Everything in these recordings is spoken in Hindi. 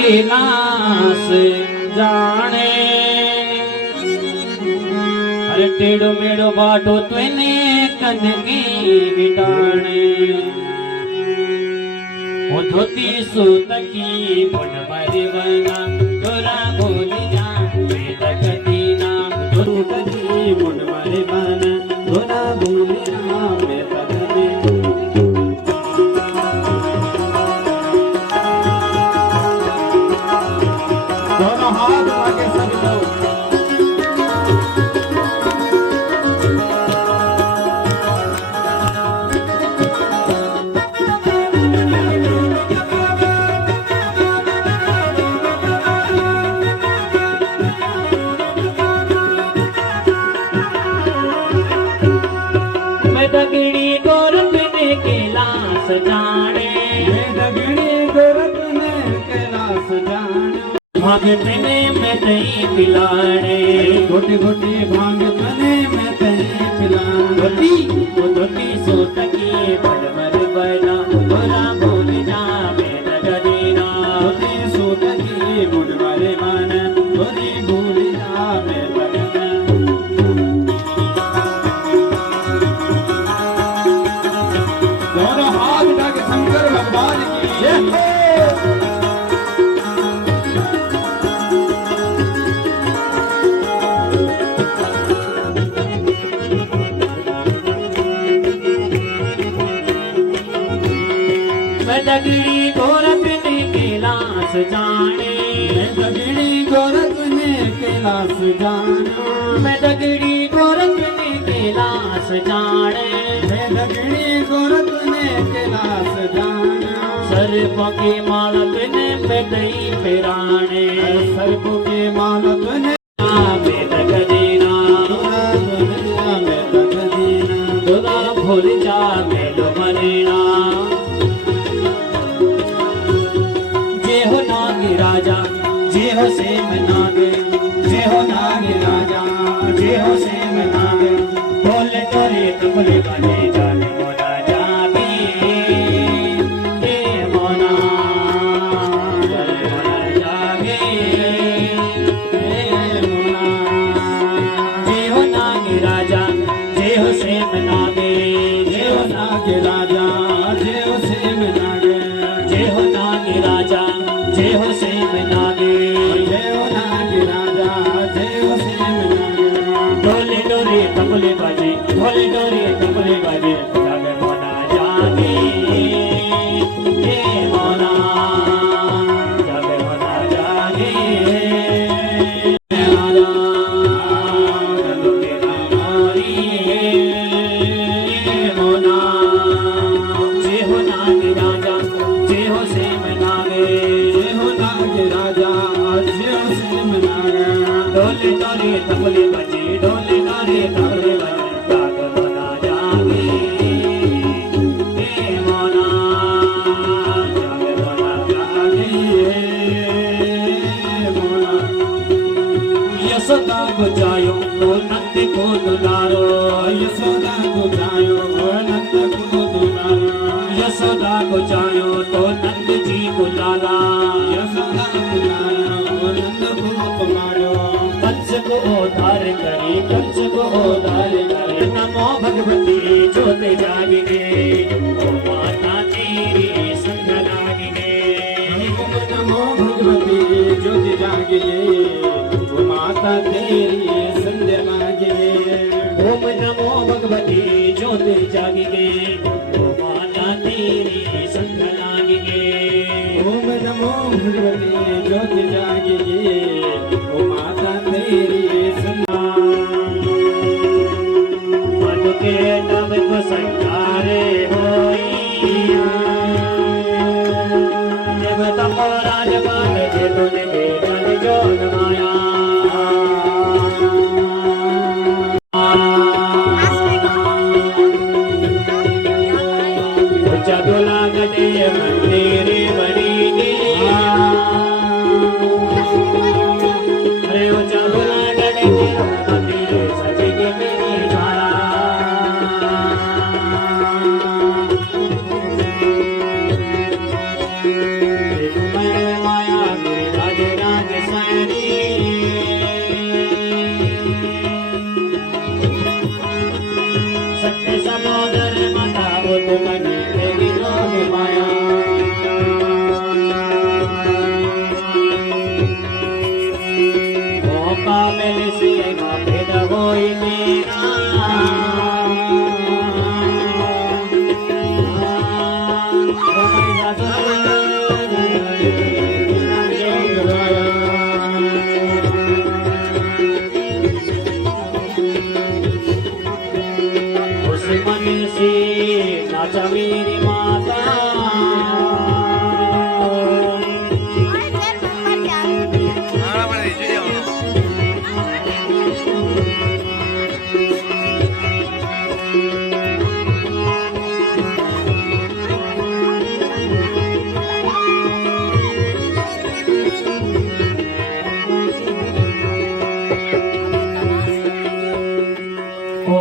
कैलाश जाने अरे टेढ़ो मेढ़ो बाटो त्वेने कनगी विटाणे ओ धोती सूतकी पुन मरिवना तोरा भूल जा वेद कदीना धोती पुन मरिवना तोरा भूल जा वेद कदीना दोनों हाथ आगे सभी लोग दगड़ी गोरख ने कैलाश जाने दगड़ी गोरख ने कैलाश जाने भांग तने में दही पिलाने घोटी घोटी भांग तने में दही पिलाने धोती सोतकी बड़मर बना तोरा भूल जा मैं नगरीना धोती सोतकी बड़मर बना तोरी भूल जा मैं दगड़ी गोरख ने कैलाश जाने दगड़ी गोरख ने कैलाश जाने दगड़ी गोरख ने कैलाश जाने दगड़ी गोरख ने कैलाश जाने सर्पों के मालक ने बेदई फिराने सर्पों के मालक ने भूल जा मेलो मरेना जे हो नाग राजा जे हो सेम नाग जे हो नाग राजा जे हो सेम नाग बोले तोरे कपले बने जाने मोना जागे ए मोना जागे ए मोना जे हो नाग राजा जे हो सेम नाग जे हो नाग राजा जे हो सेम नाग जे हो नाग राजा जय हो सेम नागे जय हो नाग राजा जय हो सेम नागे ढोले डोरे तबले बाजे ढोले डोरे तबले बाजे जागे मोना जागे जय मोना जागे मोना जागे राजा डोले नारी मोना जय हो नाग राजा जय हो सेम नागे राजा ढोले डोरे तबले बजे ढोले डोरे तबले बजे जाग मोना जागे हे मोना जाग मोना जागे मोना यशोदा को जायो तो नंद को दुलारो यशोदा को जायो नंद को दुलारो यशोदा को जायो तो नंद जी को लाला यशोदा को लाला नंद को पमारो कंस को उद्धार करे कंस को उद्धार करे नमो भगवती ज्योत जागे ओ माता तेरी संग लागे नमो भगवती ज्योत जागे ओ माता तेरी संग लागे ओम नमो भगवती ज्योत जागे ओ माता तेरी संग लागे ओम नमो भगवती ज्योत जागे ओ माता तेरी मन के तब को संकारे होइया जब तपो राजपाट जे तुझे बेचल जो नमाया चदुला गटे मंदिर बड़ी गया अरे वो चदुला गटे मंदिर सज के मेरी धारा माया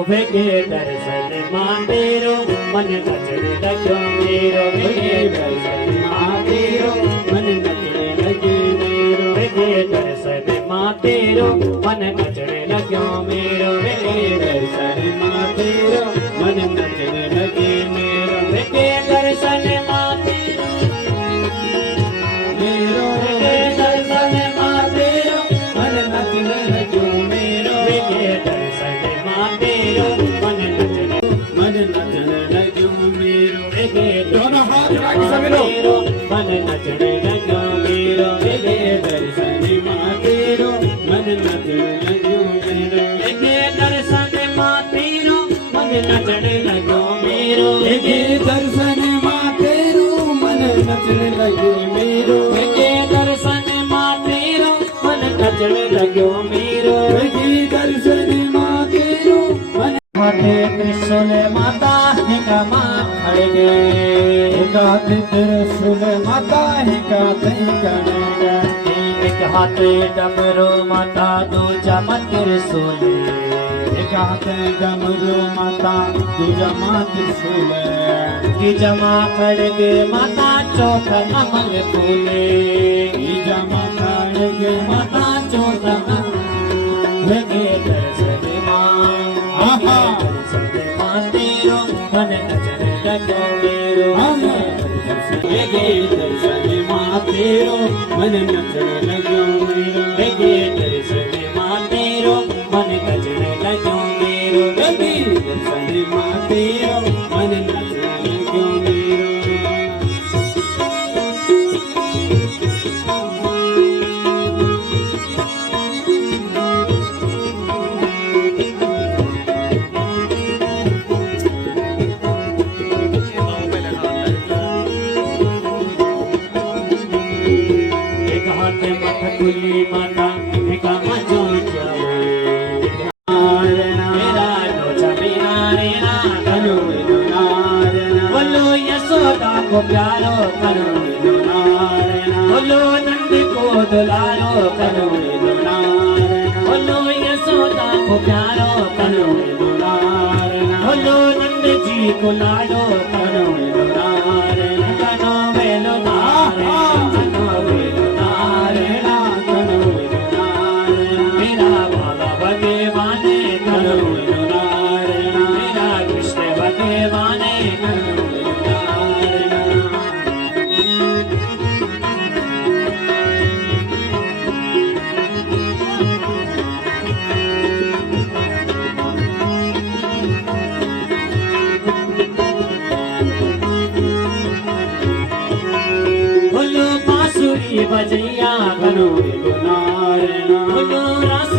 वेगे दर्शन मां तेरो मन नचने लग्यो मेरो वेगे दर्शन मां तेरो मन नचने लगे मेरो वेगे दर्शन मां तेरो मन नचने लग्यो मेरो वेगे दर्शन मां तेरो मन नचने लगे मेरो वेगे दर्शन मां तेरो मेरो वेगे दर्शन मां तेरो मन नचने लग्यो मेरो वेगे दर्शन मां तेरो मन नचने लग्यो मेरो वेगे दोनों हाथ उठा के सभी लोग मन नचने लग्यो मेरो वेगे दर्शन मां तेरो मन नचने लग्यो मेरो वेगे दर्शन मां तेरो मन नचने लग्यो मेरो वेगे दर्शन मां तेरो मन नचने लग्यो मेरो वेगे दर्शन मां तेरो मन नचने लग्यो मेरो वेगे दर्शन मां तेरो मन माथे त्रिशूल माता हिकमा खड़गे एकाते त्रिशूल माता एकाते कणगा एक हाथे डमरू माता दूजा मत त्रिशूल एकाते डमरू माता दूजा मां त्रिशूल तीजा मां खड़गे माता चौथा कमल फूले तीजा मां खड़गे माता चौथा वेगे दर्शन मां आहा दर्शन मां तेरो मन नचने लग्यो मेरो वेगे दर्शन मां तेरो मन नचने लग्यो मेरो वेगे दर्शन मां तेरो मन नचने लग्यो मेरो वेगे दर्शन मां तेरो मन नचने लग्यो मेरो एक हाथे मठ खुली माता भिका मचो जाओ मेरा लोचा मेरा रेना कनो नारायण बोलो यशोदा को प्यारो करो नारायण बोलो नंद को दुलारो करो बोलो यशोदा को प्यारो करो बोलो नंद जी को लाडो करो कनो वेलो नारायण कनो वेलो नारायण कनो वेलो नारायण मेरा बाबा भगवाने कनो वेलो नारायण मेरा कृष्ण भगवाने कनो वेलो नारायण बोलो बांसुरी बजैया कनो वेलो नारायण बोलो रास